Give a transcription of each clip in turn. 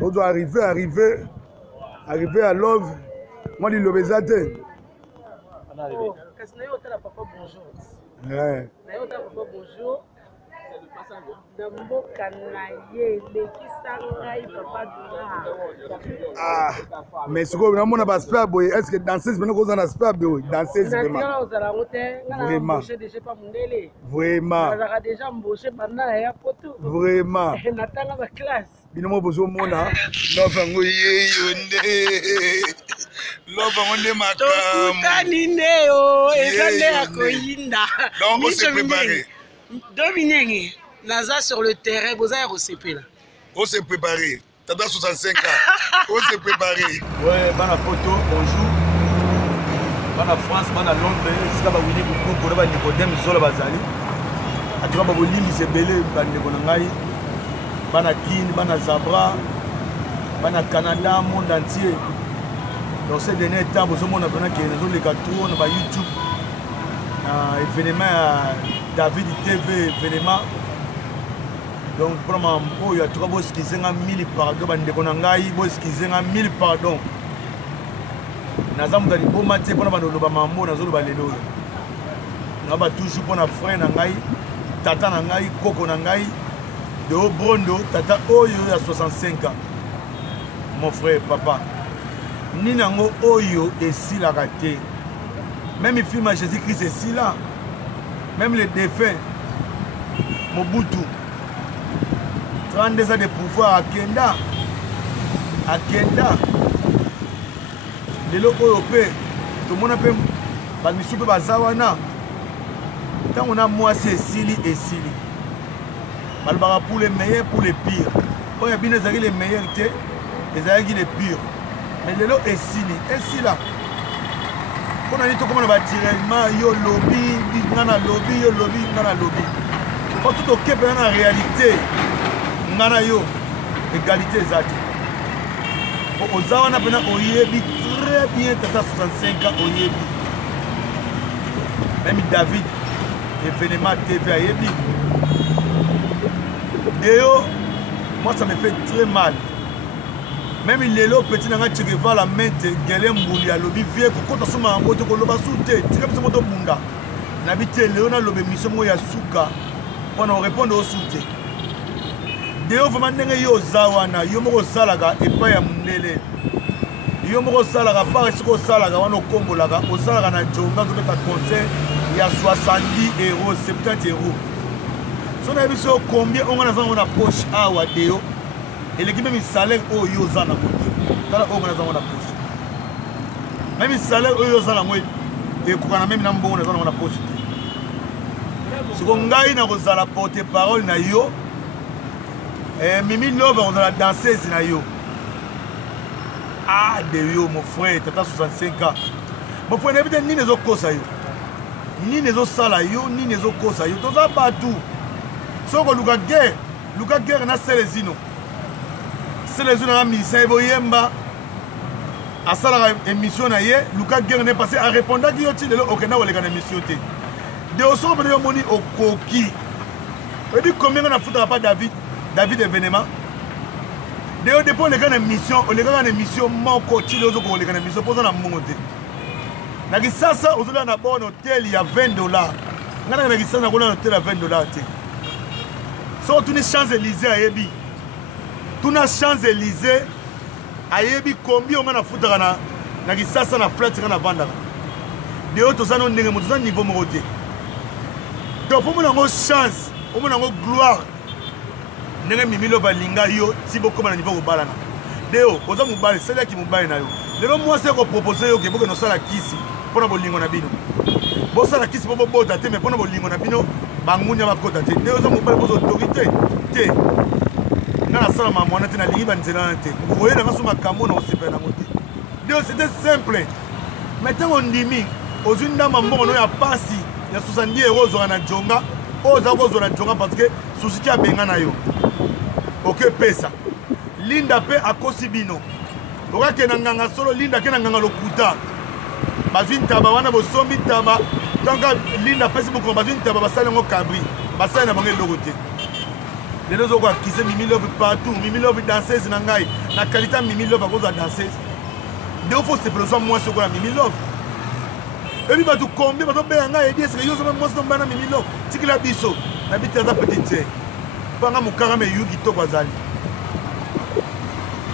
On doit arriver à Love. Moi, je dis le Bézate. Ouais. Ah, mais ce qu'on a mon aspect, est-ce que danser, c'est qu'on a un aspect, danser, c'est vraiment. Vraiment. Vraiment. Binomo bozo mona, love ngo yeyonde. Love ngo makam. Kutanindeo, ezande akoyinda. Donc on s'est préparé. Dominique, Naza sur le terrain, vous avez recépé là. On s'est préparé. T'as 65 ans. On s'est préparé. Ouais, bana poto, bonjour. Bana France, bana Londres, c'est là où il y a beaucoup de Nicodème Zola Bazali. À tout cas, Bolimi c'est belé, Bandekonangai. Bana Kin, Bana Zabra, Bana Canada, monde entier. Dans ces derniers temps, vous avez vu les tours sur YouTube. Événement David TV, événement. Donc, pour moi, il y a trois boss qui sont 1000 pardons. Mille pardons. Nazam dali bon matin pour nous le mambo na zolo balelo. Na ba toujours pour na frère na ngai, tata na ngai, koko na ngai. De Obrondo, tata Oyo a 65 ans. Mon frère, papa. Ninango Oyo est si la raté. Même les films à Jésus-Christ est si là. Même les défunts. Mobutu. 32 ans de pouvoir à Kenda. À Kenda. Les locaux européens. Tout le monde a pu. Balmisou peut bazawana. Tant on a moi c'est Sili et Sili. Malbara pour les meilleurs, pour les pires. Quand il y a bien les meilleurs, les les pires. Mais les lots est Sili. Et si là. On a dit comment on va tirer. Yo lobby, nana lobby, yo lobby, nana lobby. Quand tout au Québec, on a réalité. Nana yo. Égalité exacte. Aux Awana, on a oyebi très bien. Tata 65 ans, oyebi. Même David, événement TV, oyebi. Déo, moi ça me fait très mal. Même les lots petits n'ont pas tiré la main de Guélem Moulia, lobby vieux, pour qu'on soit en mode de l'oba souté, tiré comme ce mot de Munda. N'habité Léona lobby mission Moya Souka, pour nous répondre au souté. Déo vraiment n'est yo Zawana, Yomoro Salaga et pas ya Mundele. Yomoro Salaga, pas ce qu'on Salaga, on au Congo Laga, au Salaga na Djonga, vous mettez un conseil, il y a 70 euros, 70 euros. Si on a vu combien on a dans la poche à Wadeo, et l'équipe même salaire au Yozana. Dans la poche. Même salaire au Yozana, et qu'on a même dans la poche. Si on a une porte-parole, Mimi Love, on a dansé, ah, de yo, mon frère, tata 65 ans. Mon frère, n'habite ni les autres causes, ni les autres salaires, ni les autres causes. Tout ça partout. So ko Luka Guerre na Selezino. Selezino na ministère boyemba. Asala émission na ye, Luka Guerre n'est passé à répondre à Guillaume de l'Okena ou les gars émission té. De oso de moni au coquille. Et puis combien on a foutu pas David événement. De au dépôt les gars émission, les gars émission mon coach les autres les gars émission posant la monter. Na ki sasa ozula na bon hôtel il y a $20. Ngana na ki sasa na un hôtel à $20 té. So tu n'es Champs-Élysées à Yebi. Tu n'as Champs-Élysées à Yebi combien on a foutu na ki sasa na flat na vanda. De autres ça non ndenge mo niveau mo côté. Donc pour mon chance, pour mon gloire. Ndenge mimilo balinga yo si boko na niveau ko balana. Deo oza mobali c'est là qui mobali na yo. Lelo moi c'est ko proposer yo ke boko no sala kisi pour na bolingo na bino. Bo sala kisi bo bota te mais pour na bolingo na bino bangunya bakota te. Deo oza mobali pour autorité te. Ngana sala mamona te na lingi banzela te. Oye na kaso makambo na osepela mote. Deo c'était simple. Maintenant on dimi ozunda mambo no ya pasi ya 70 € na Djonga. Oza ko na Djonga parce que souci a benga na yo. Ok pesa. Linda pe akosibino. Oka ke nganga solo Linda ke nganga lokuta. Bazin taba wana bo sombi taba. Donc Linda pesa boko bazin taba basale ngo kabri. Basale na bango lokote. Les deux autres qui se Mimi Love partout, Mimi Love danseuse nangai, la qualité Mimi Love à cause de la danseuse. Deux fois c'est besoin moi ce qu'on a Mimi Love. Et puis tout combien va tomber en et dire c'est que yo moi c'est pas Mimi Love. Si que la biso, la bite à petite. Pas nga mukara me yugi to kwazali.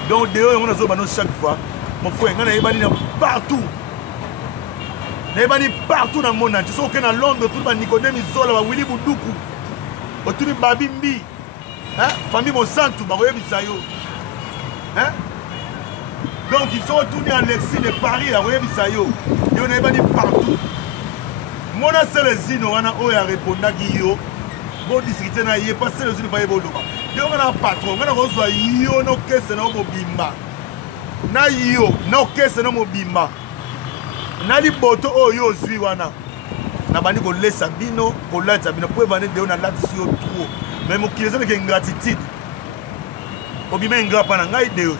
Donc dehors on a zo bano chaque fois. Mon frère, on a ébani partout. On a ébani partout dans le monde. Tu sais qu'on est à Londres, tout le monde Nicodème Isola, Willy Boudoukou, autour de Babimbi. Famille Monsanto, Baroye Bisayo. Donc ils sont retournés à l'exil de Paris, à Baroye Bisayo. Et on a ébani partout. Mon seul zino, on a répondu à Guillaume. Bon discuter na yé, passer le zino, pas y bolo. Et on a un patron, on a reçu yo no kese na obimba. Na yo no kese no mobimba. Na li boto oyo zwi wana. Na bani ko lesa bino, ko lata bino po vane de na lati si yo trop. Mais mo kilesa ke ingratitude. Obima ingra pa na ngai de.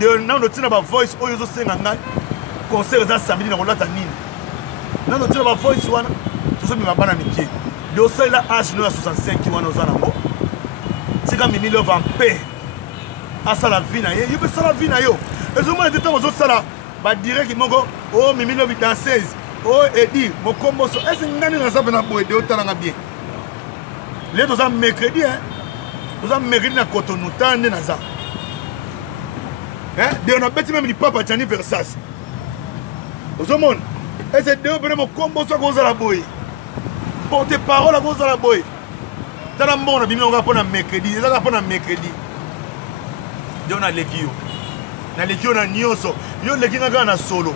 De na no tina ba voice oyo zo senga ngai. Concert za samedi na ko lata nini. Na no tina ba voice wana. Tozo mi mabana mikie. De osa ila âge no ya 65 wana ozana ngo. Tika Mimi Love en paix. À la vie, il peut la vie. Et je me dis que ça va dire que oh Mimi Love danseuse, oh Eddie, mon combo, est-ce que nous avons ça pour aider autant bien. Les deux ans mercredi, nous avons mercredi à Cotonou, tant de naza. On a bêti même du papa Tchani Versas. Aux hommes, est-ce que deux mon combo soit cause à la boy. Porte parole à cause à la boy. T'as la bonne, on va prendre mercredi, on va prendre mercredi. On a l'équipe. Na l'équipe na nyonso. Yo l'équipe na solo.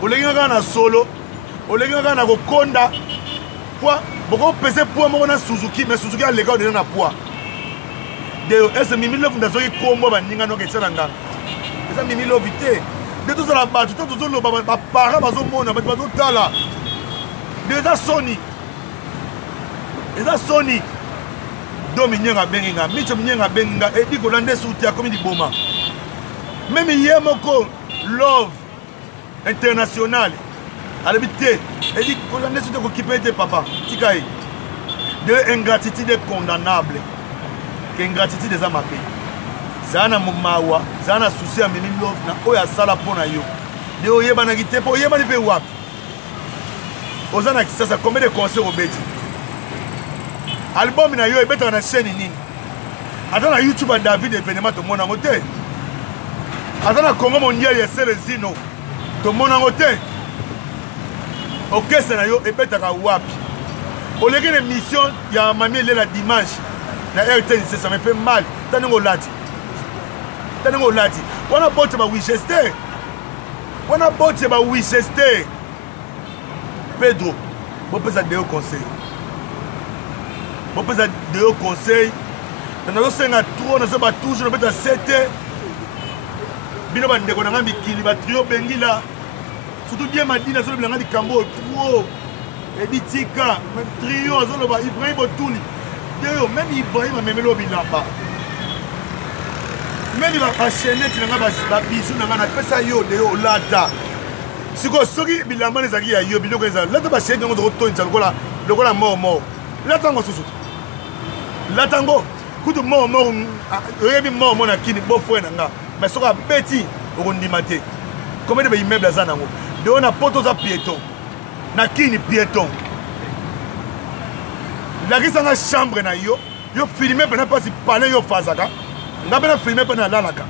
O l'équipe na solo. O l'équipe na kokonda. Poids, beaucoup peser poids mo na Suzuki, mais Suzuki a l'équipe de na poids. De est Mimi Love ndazo ki kombo ba ninga no ketsa nganga. Eza Mimi Love té. De tout ça la ba, tout zo lo ba para bazo mona, ba zo tala. De za Sony. Eza Sony. Dominien benga, Micho Minyenga benga, et dit Golande soutien comme dit Boma. Même hier, moko Love International, à l'habité, et dit Golande soutien qui peut être papa. Tikaï. De ingratitude condamnable. Que ingratitude des âmes à payer. Ça n'a mawa, ça n'a souci à Mimi Love, na oya sala pona yo. De oyeba na gite, po oyeba ni pe wap. Ozana qui ça combien de concerts au Béti. Album na yo ebeta na chaîne nini. Ata na YouTube à David événement to mona ngote. Ata na Congo mondial ya sele zino. To mona ngote. Orchestre na yo ebeta ka wapi. Olege une mission ya mami le la dimanche. Na RTNC ça me fait mal. Tanengo lati. Tanengo lati. Wana bote ba Winchester. Wana bote ba Winchester. Pedro, bon pesa de conseil. Bon pesa de conseil. Dans nos senga trop, nous sommes toujours nous mettre 7. Bino ba ndeko na mikili ba trio bengila. Surtout bien madina sur le blanc di Cambo trop. Et bitika, trio azolo ba Ibrahim Botouli. D'ailleurs même Ibrahim a même lo bilamba. Même il va enchaîner tu nga ba bisu nga na pesa yo de yo lata. Siko soki bilamba les aki ya yo biloko eza. Lata ba chaîne ngo to nza lokola mort. Lata ngo susu. Latango kutu mort rebi mort mona kini bo frère nga mais soka beti okondimate combien de immeubles za nango de on a poto za piéton na kini piéton la kisanga chambre na yo filmer pena pas parler yo fazaka nga bena filmer pena lalaka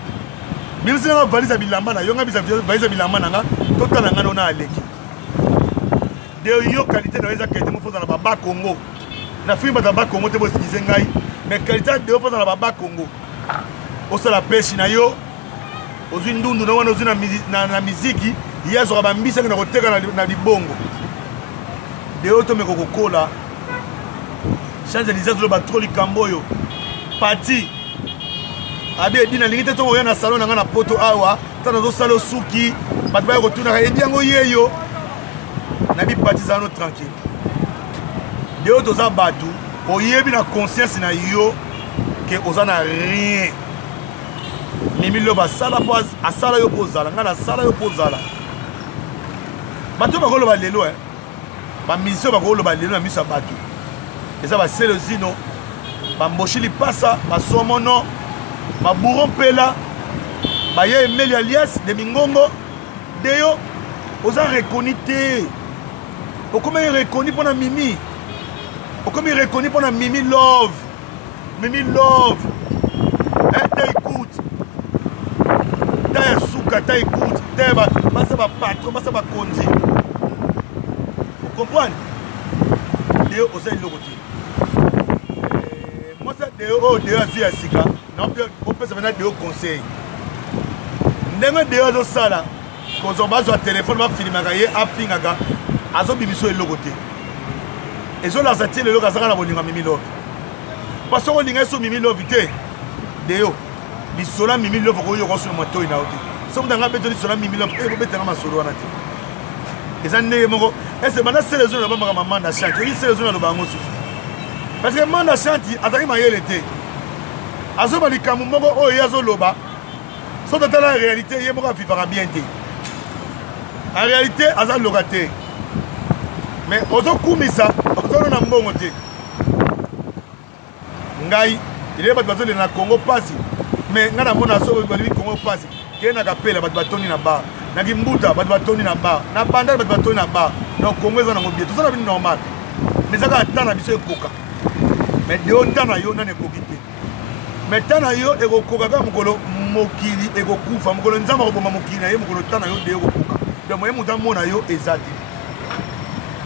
minisi nga valise bilamba na yo nga bisa valise bilamba na nga totala nga na aleki de yo qualité na eza kete mo foza na baba Congo. Na film bataba Congo te bosikize ngai mais qualité de ofa na baba Congo osa la pêche na yo ozwi ndundu na wana ozwi na miziki yezo ka bambisa na koteka na libongo de oto me kokola change les autres ba trop likambo yo parti abi dina lingite to oya na salon nga na poto awa tana zo salo suki batba ko tuna ka ediango yeyo na bi parti za no tranquille. De autres à Badou, pour y avoir la conscience na yo que osa na rien. Mimi Love a sala pose a sala yo pozala, ngana sala yo pozala. Bato ba kolo ba lelo ba mission ba kolo ba lelo na misa Badou. Et ça va c'est le zino bamboshi lipasa basomono baburon pela baye emeli alias de mingongo deyo oza reconnu te okomi reconnu mpona mimi okomi reconnu mpona mimi love ta écoute ta ya suka ta écoute ta basa bapatron basa bakonzi okomprendre deyo oza eloko te mwasa deyo oyo deyo azwi ya sika opesa pena deyo conseil ndenge deyo azosala kozwa bazwa telefone bafilimaka ye afingaka azobimiso eloko te ezolasa tie leloko azaka na bolinga mimi love parce que olinga eso mimi love te deyo lisola mimi love okoyoka osolo matoi na yo te so mutanga beto lisola mimi love ekobetanga masolo wana te eza ndenge moko ese banda sele ezo na bamaka mamanda shanti oyi sele ezo na loba yango susu parce que manda shanti azalaki mayele te azoba likambo moko oyo ye azoloba so totala réalité ye moko avivaka bien te en réalité aza loka te mais ozokumisa ozona na mbongo te ngai ile bato bazoleka na Congo pasi mais ngai namona so balibi Congo pasi ke na kapela bato batoni na bar na kimbuta bato batoni na bar na bandal bato batoni na bar na Congo eza nango bien tozala bino normal mais ezaka ata na biso ekoka mais deo ntana yo nane ekoki te mais tana yo ekokoka kaka mokolo mokili ekokufa mokolo nzambe akoboma mokili na ye mokolo tana yo deo ekokoka donc moye moto amona yo eza te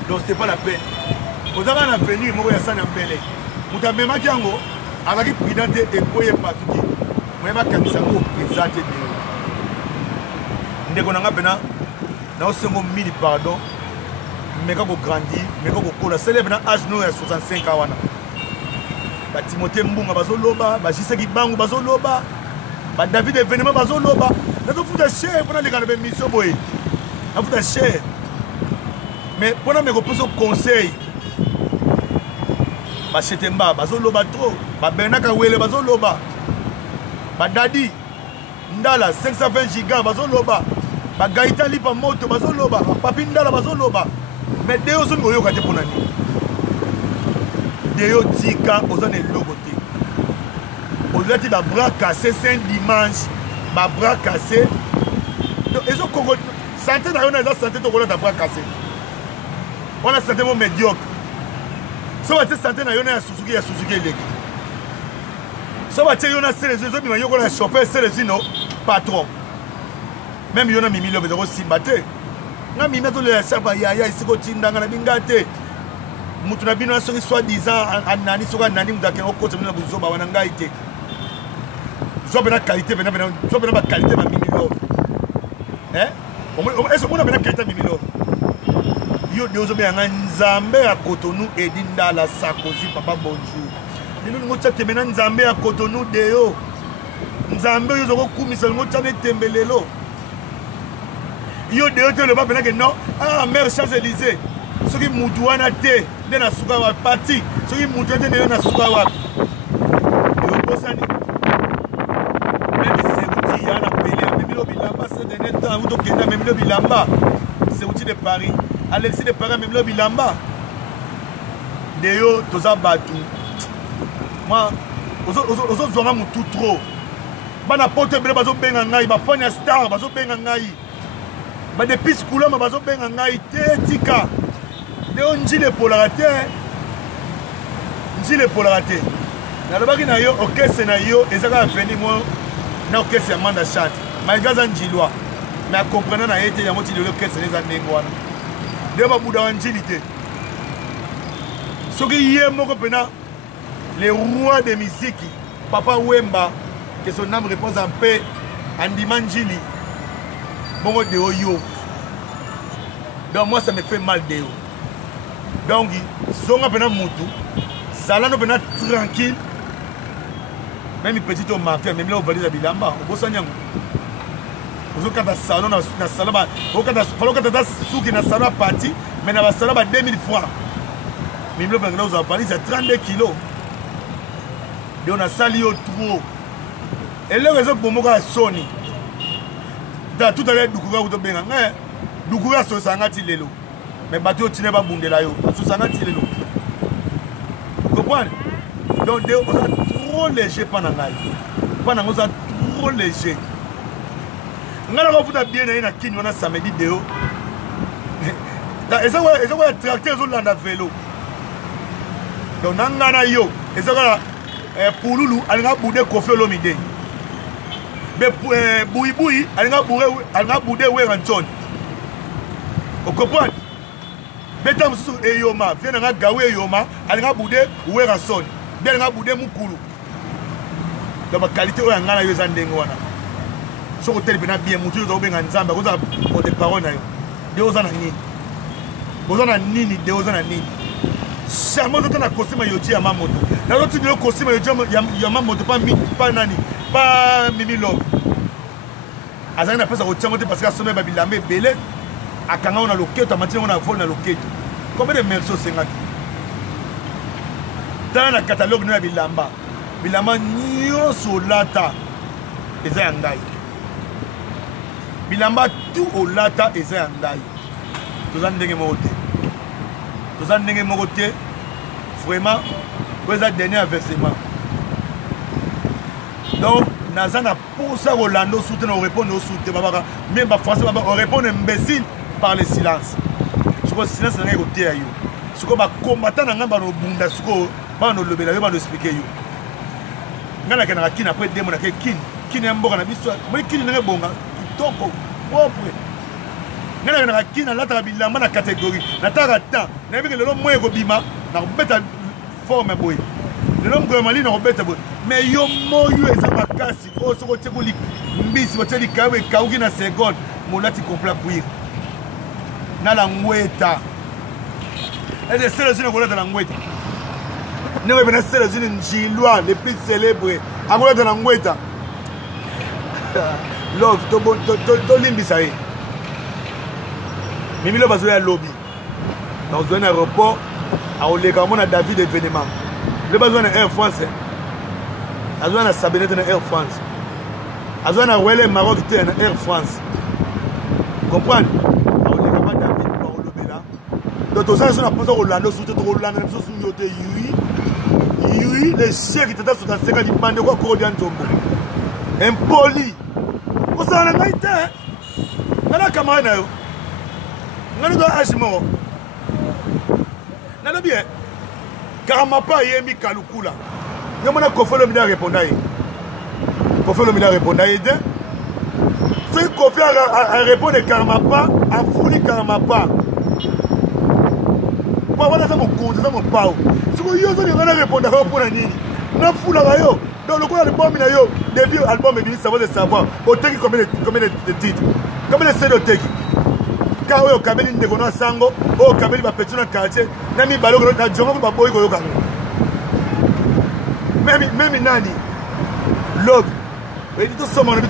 donc c'est pas la peine ozaka na avenir moko ya sani ya mbele moto amemaki yango azalaki prudent te ekoye pasuki moye bakangisa yango eza te deo ndeko na nga pena naosengo mili pardon meka kograndir meka kokola sele pena age no ya 65 wana batimote mbunga bazoloba bajiseki bangu bazoloba badavid evenema bazoloba nazofuta cher mpona leka na bemission boye nafuta cher mais mpona mekoposo conseil bashetemba bazoloba trop babernaka wele bazoloba badadi ndala 520 giga bazoloba bagaita lipa moto bazoloba bapapi ndala bazoloba mais deyo ozomi oyoka te mpona nini deyo tika oza na eloko te ozalaki babras cassé saint dimanche babras cassé ezokoko santé na yo na eza santé tokolata bras cassé wana santé mo médiocre so batie santé na yo na ya suzuki eleki so batie yo na selezo ezobima yo kona chauffeur selezo no patron même yo na mimi lobe ezokosimba te nga mimi azolela chapa yaya esika otindanga na binga te mutu na bino soki soi-disant anani soki anani mutu akende okota bino na buzoba wana ngai te zwa pena qualité zwa pena baqualité bamimi love ese omona pena qualité mimi love yo de ozobeyanga nzambe ya Cotonou edi ndala Sarkozy papa bonjour lino lingo tia tembe na nzambe ya Cotonou deyo nzambe oyo ozokokumisa lingo tia netembelelo yo deyo te oloba penake non mare Champs-Élysées soki mutu wana te nde na suka wapi parti soki mutu wana te nde na suka wapi eyobosani meme seuti ya na pele amemilo bilamba ce dernier temps uto kende amemilo bilamba seuti de Paris Alexis de Paris amemilo bilamba ndeyo toza batu moi ozozwanga mutu trop bana poto ebele bazobenga ngai bafani ya star bazobenga ngai badepisi kulama bazobenga ngai te tika ndeyo njila epolaka te nalobaki na yo orkestre na yo ezaka aveni mo na orkestre ya manda chante malgré aza njilwa mais akomprena na ye te yango ti lelo orkestre eza ndenge wana ndeyo babudaka njili te soki ye moko mpena le roi de musique papa Wemba que son âme repose en paix andima njili bongo deo yo donc moi ça me fait mal deo donc zonga pena mutu salano pena tranquille même petit au mafia même là au valise bilamba obosanyango ozokata salon na salaba okata suki na salon parti mais na salaba 2000 francs même là pena aux valise à 32 kilos de on a sali au trop et le réseau bomoka soni da tout à l'heure dukuga uto benga ngai dukuga so sangati lelo mais bato tine ba bundela yo so sangati lelo comprendre Donc Déo oza trop léger pana ngai. Pana oza trop léger. Ngala ko futa bien na kini wana samedi Déo. Eza quoi tracteur zo landa vélo. Donc nangana yo, eza quoi Pouloulou alinga boudé Kofi Olomide. Mais Boui alinga boudé Weranton. Vous comprenez? Beta mususu eyoma, vient nga gawe eyoma, alinga boudé Weranson. Bien nga boudé Mukulu. Donc la qualité oya ngana yo zandengo wana. So hotel bena bien mutu yo benga nzamba ko za porte parole na yo. Déo za na nini? Bozana nini Déo za na nini? Charmant dans la costume yoji à ma moto. Dans l'autre de costume yoji à ma moto pas nani, pas Mimi Love. Azana n'a pas à retirer parce qu'à sommet babilamé belé. À Kanga on a loqué, à matin on a volé na loqué. Combien de merceaux c'est ngaki? Dans le catalogue nous a bilamba. Bilamba nio solata. Eza yandai. Bilamba tout au lata eza yandai. Tous en dengue moté. Tous en dengue moté. Vraiment, vous avez dernier versement. Donc, Nazana pour ça, Rolando soutient, on répond au soutien. Même les Français, on répond imbécile par le silence. Ce que le silence n'est pas côté à vous. Ce que les combattants n'ont pas de bunda, ce que les gens n'ont pas expliqué. Nous avons dit que après 2 mois, qui n'est pas bon, qui n'est pas bon, qui toko, propre. Nous avons dit que nous avons dit la catégorie, nous avons dit que nous avons dit que forme boy. Le nom de Mali n'a pas mais yo moyo eza makasi o soko tsekoli mbisi bateli kawe kauki na seconde molati complet bouillir na la ngweta et de celles une ngweta na ngweta ne we bena celles une njilwa les plus célèbres ngweta na ngweta love to limbisa ye Mimi lo bazo ya lobby dans un aéroport à Olégamon à David événement. Le besoin de Air France. A besoin de Sabinette de Air France. A besoin de Wele Maroc de Air France. Comprenez? À Olégamon David par Olobela. Donc tout ça c'est un peu Rolando sous tout Rolando sous yote yui les chèques qui étaient sur ta 50 bande quoi Corodian Tombo. Impoli. Vous savez la été. Nana camarade yo. Nana do Ashimo. Nana bien. Karamapa yemi kalukula. Yomana Kofi Olomide répondre. Kofi Olomide répondre. C'est Kofi a répondre Karamapa, a fourni Karamapa. Pour avoir ça mon compte, ça mon pao. Si vous y avez répondre pour la nini. Na foula yo. Dans le coup album na yo, début album est ça va de savoir. Oteki combien de titres. Combien de CD Oteki. Car au Kabeli Ndegono Sango, au Kabeli Bapetuna quartier, Nami Balogo, na Djongo Baboy Goyoka. Même Nani, Love, et tout ça, mon ami,